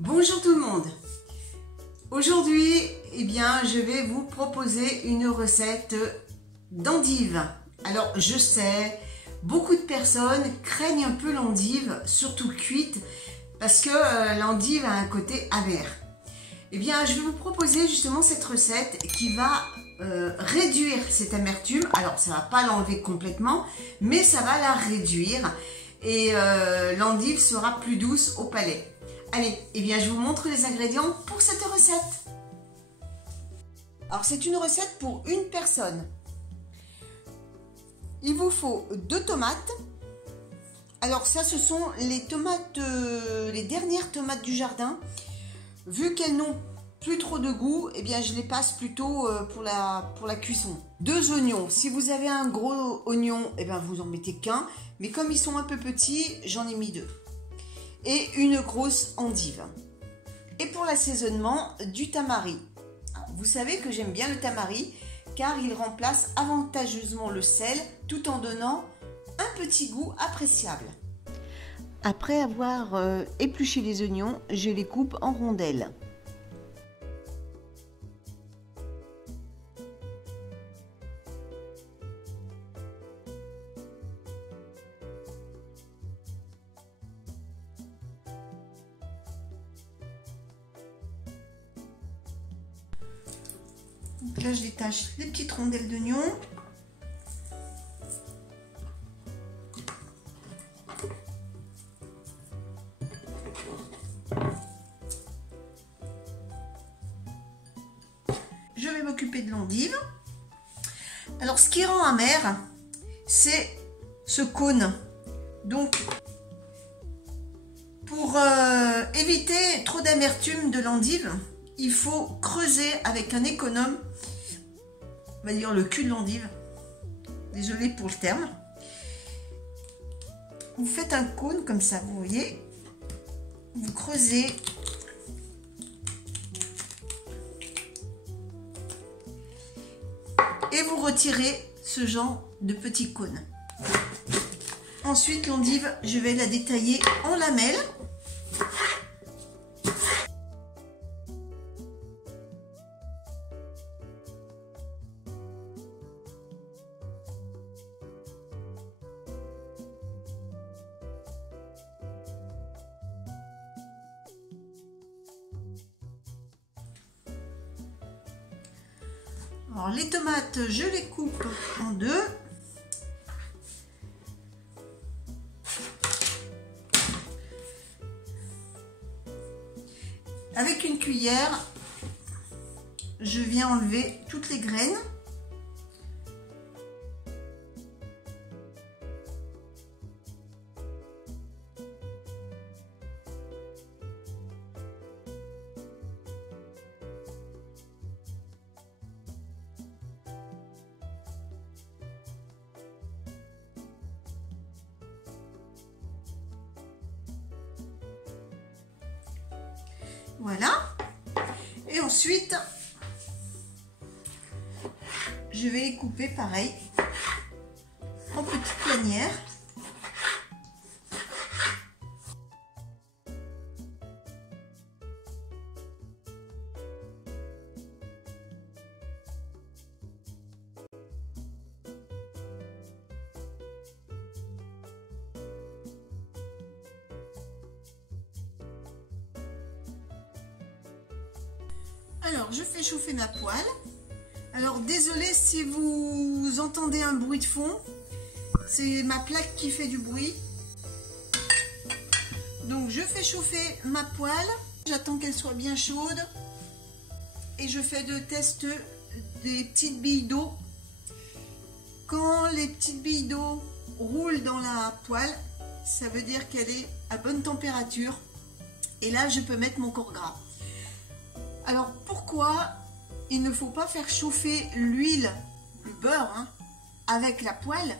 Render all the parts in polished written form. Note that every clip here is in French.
Bonjour tout le monde. Aujourd'hui, je vais vous proposer une recette d'endives. Alors, je sais, beaucoup de personnes craignent un peu l'endive, surtout cuite, parce que l'endive a un côté amer. Je vais vous proposer justement cette recette qui va réduire cette amertume. Alors, ça ne va pas l'enlever complètement, mais ça va la réduire et l'endive sera plus douce au palais. Allez, je vous montre les ingrédients pour cette recette. Alors, c'est une recette pour une personne. Il vous faut 2 tomates. Alors ça, ce sont les tomates, les dernières tomates du jardin. Vu qu'elles n'ont plus trop de goût, je les passe plutôt pour la cuisson. 2 oignons. Si vous avez un gros oignon, vous en mettez qu'un. Mais comme ils sont un peu petits, j'en ai mis 2. Et une grosse endive. Et pour l'assaisonnement, du tamari. Vous savez que j'aime bien le tamari car il remplace avantageusement le sel tout en donnant un petit goût appréciable. Après avoir épluché les oignons, je les coupe en rondelles. Donc là, je détache les petites rondelles d'oignons. Je vais m'occuper de l'endive. Alors, ce qui rend amer, c'est ce cône. Donc, pour éviter trop d'amertume de l'endive, il faut creuser avec un économe, on va dire le cul de l'endive. Désolée pour le terme. Vous faites un cône comme ça, vous voyez. Vous creusez. Et vous retirez ce genre de petit cône. Ensuite, l'endive, je vais la détailler en lamelles. Alors, les tomates, je les coupe en 2. Avec une cuillère, je viens enlever toutes les graines. Voilà. Et ensuite, je vais les couper pareil en petites lanières. Alors, je fais chauffer ma poêle. Alors, désolé si vous entendez un bruit de fond. C'est ma plaque qui fait du bruit. Donc, je fais chauffer ma poêle. J'attends qu'elle soit bien chaude. Et je fais de test des petites billes d'eau. Quand les petites billes d'eau roulent dans la poêle, ça veut dire qu'elle est à bonne température. Et là, je peux mettre mon corps gras. Alors, pourquoi il ne faut pas faire chauffer l'huile, le beurre, avec la poêle?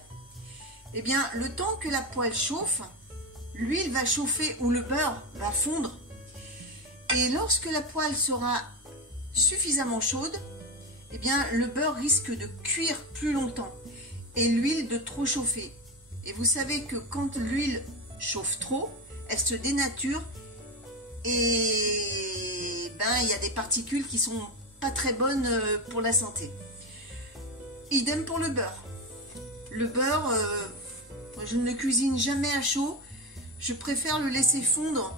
Le temps que la poêle chauffe, l'huile va chauffer ou le beurre va fondre. Et lorsque la poêle sera suffisamment chaude, le beurre risque de cuire plus longtemps et l'huile de trop chauffer. Et vous savez que quand l'huile chauffe trop, elle se dénature et ben il y a des particules qui sont pas très bonnes pour la santé. Idem pour le beurre. Le beurre, moi je ne le cuisine jamais à chaud. Je préfère le laisser fondre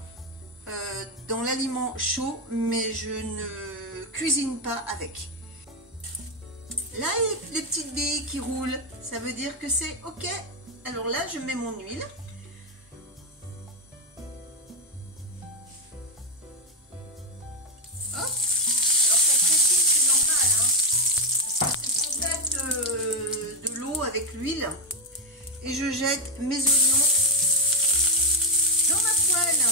dans l'aliment chaud, mais je ne cuisine pas avec. Là, les petites billes qui roulent, ça veut dire que c'est ok. Alors là, je mets mon huile. Hop. Alors ça précise, c'est normal, hein, parce que c'est le contact de l'eau avec l'huile. Et je jette mes oignons dans ma poêle.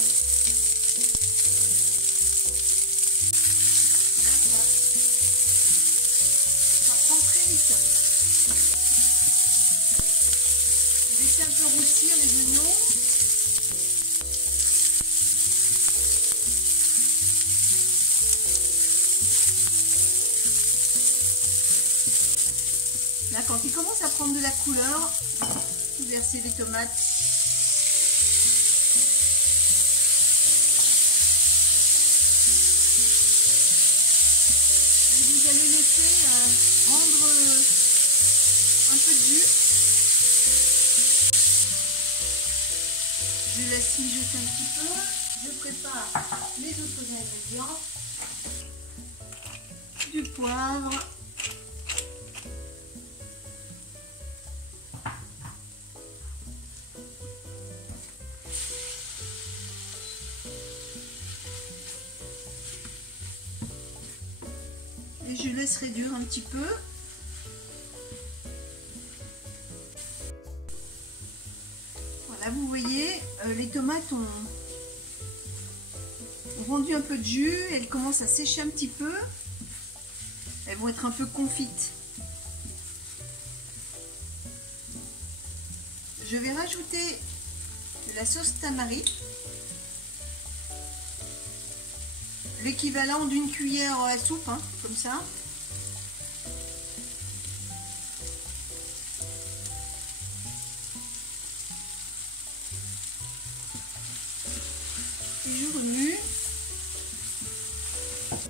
Laisser un peu roussir les oignons. Là, quand il commence à prendre de la couleur, vous versez les tomates. Et vous allez laisser prendre un peu de jus. Je laisse mijoter un petit peu. Je prépare les autres ingrédients. Du poivre. Et je laisse réduire un petit peu. Voilà, vous voyez, les tomates ont rendu un peu de jus, elles commencent à sécher un petit peu. Elles vont être un peu confites. Je vais rajouter de la sauce tamari, l'équivalent d'une cuillère à soupe, hein, comme ça. Et je remue.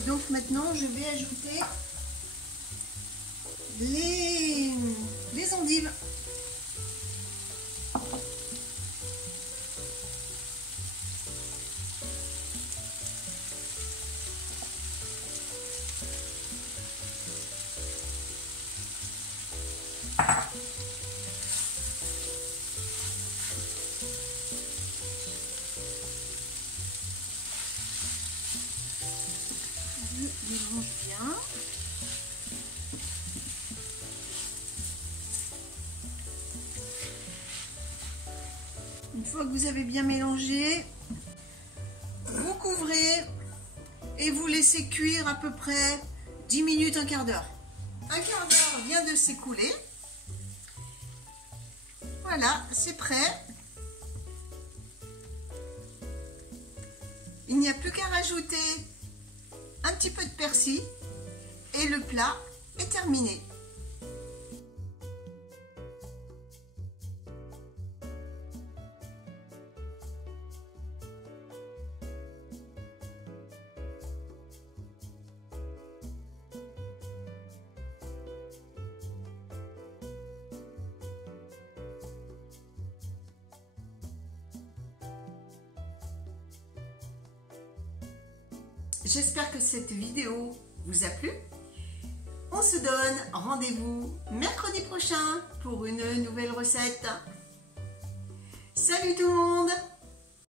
Donc maintenant je vais ajouter les endives. Je mélange bien. Une fois que vous avez bien mélangé, vous couvrez et vous laissez cuire à peu près 10 minutes, un quart d'heure. Un quart d'heure vient de s'écouler. Voilà, c'est prêt. Il n'y a plus qu'à rajouter un petit peu de persil et le plat est terminé. J'espère que cette vidéo vous a plu. On se donne rendez-vous mercredi prochain pour une nouvelle recette. Salut tout le monde!